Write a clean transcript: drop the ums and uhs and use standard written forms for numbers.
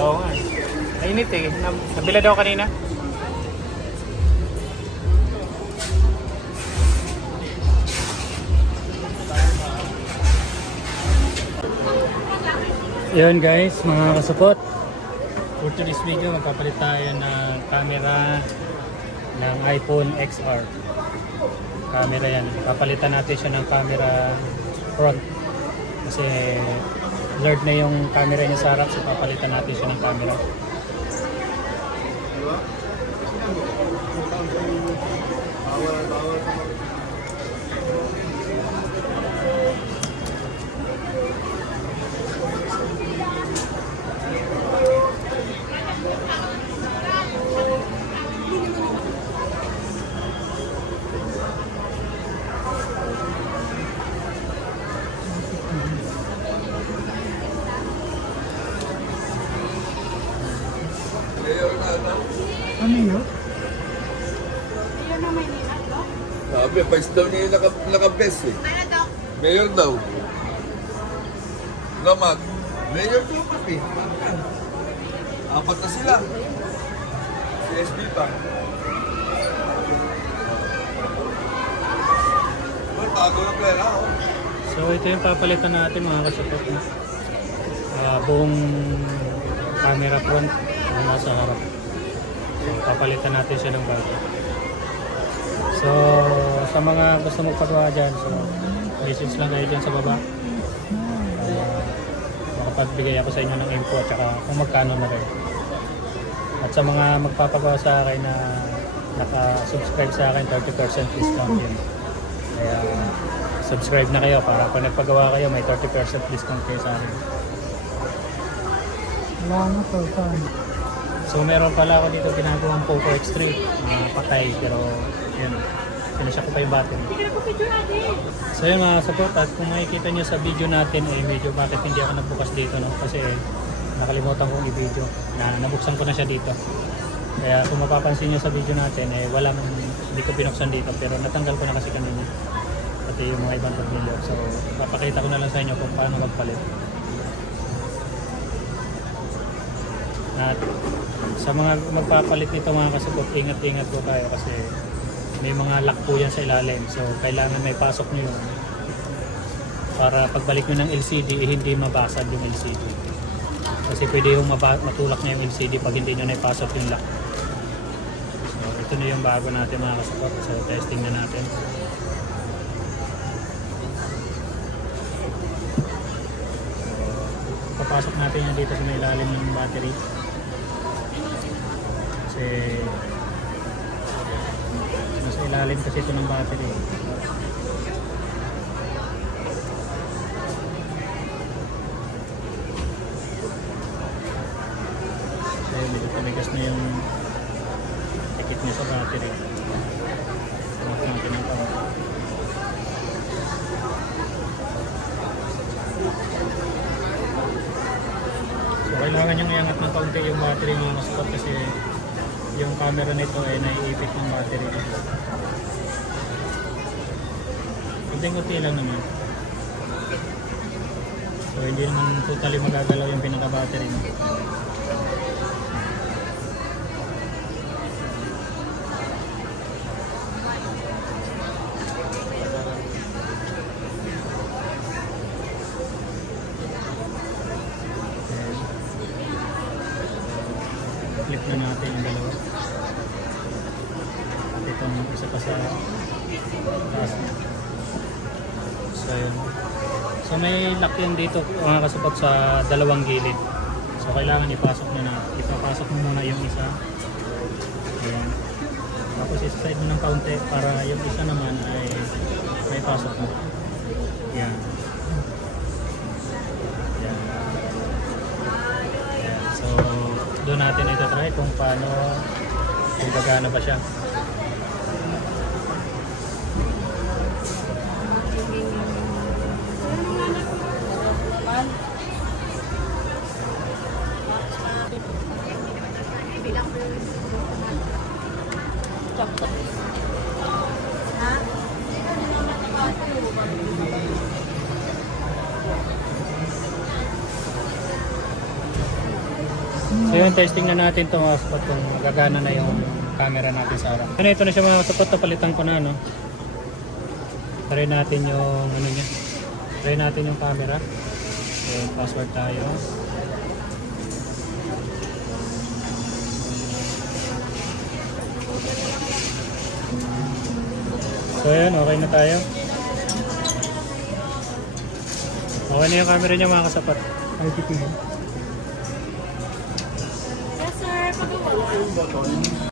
Oo nga. Mainit eh. Nabila daw kanina. Yun guys, mga kasupot. For today's video, magpapalit tayo ng camera ng iPhone XR. Camera yan. Papalitan natin siya ng camera front. Kasi blurred na yung camera niya sa harap, so papalitan natin siya ng camera. Ano yun? Sabi, vice daw niya yung naka-best eh. Mayor daw. Naman, mayor daw pati. Apat na sila. Si SB pa. Tago ng pera, oh. So ito yung papalitan natin mga kasupot. Buong camera front na nasa harap. So papalitan natin siya ng bago. So sa mga gusto magpagawa dyan, so message lang kayo dyan sa baba. Makapagbigay ako sa inyo ng info at saka kung magkano na rin. At sa mga magpapagawa sa akin na naka-subscribe sa akin, 30% discount yun. Kaya subscribe na kayo para pag nagpagawa kayo may 30% discount kayo sa akin. Wala na to, saan? So meron pala ako dito ginagawang Poco X3 patay, pero yun, sinisya ko pa yung battery. So yun mga support, at kung makikita nyo sa video natin medyo bakit hindi ako nagbukas dito, no? Kasi nakalimutan kong i-video na nabuksan ko na siya dito. Kaya kung mapapansin nyo sa video natin hindi ko binuksan dito, pero natanggal ko na kasi kanina pati yung mga ibang tornilyo. So papakita ko na lang sa inyo kung paano magpalit. At sa mga magpapalit nito mga kasupot, ingat-ingat po tayo kasi may mga lock po yan sa ilalim. So kailangan may pasok nyo yun para pagbalik nyo ng LCD hindi mabasag yung LCD. Kasi pwede yung matulak na yung LCD pag hindi nyo naipasok yung lock. So ito na yung bago natin mga kasupot. So testing na natin. So papasok natin yan dito sa may ilalim ng battery. Kasi nasa ilalim kasi ito ng battery. Kasi medyo tumigas na yung tikit niya sa battery. Huwag natin ang tawag. So kailangan yung iangat ng kaunti yung battery mga kasupot kasi yung camera nito ay naiipit ng battery. Kunti-kunti lang naman. So hindi naman totally magagalaw yung pinaka-battery mo. Click na natin yung dalawa. At itong isa pa sa taas niya. So yun. So may lock yan dito mga kasupot sa dalawang gilid. So kailangan ipasok nyo na. Ipapasok mo muna yung isa. Ayan. Tapos isa-side mo ng kaunti para yung isa naman ay may pasok mo. Ayan. So doon natin ito try kung paano, kung gagana ba siya. So yun, testing na natin ito mga spot kung magagana na yung camera natin sa harap. Ano, ito na siya mga spot, napalitan ko na, no? Try natin yung, ano niya. Try natin yung camera. So, password tayo. So yun, okay na tayo. Okay na yung camera niya mga kasapat. Ay, titingin. Yes, sir. Pag-uwi.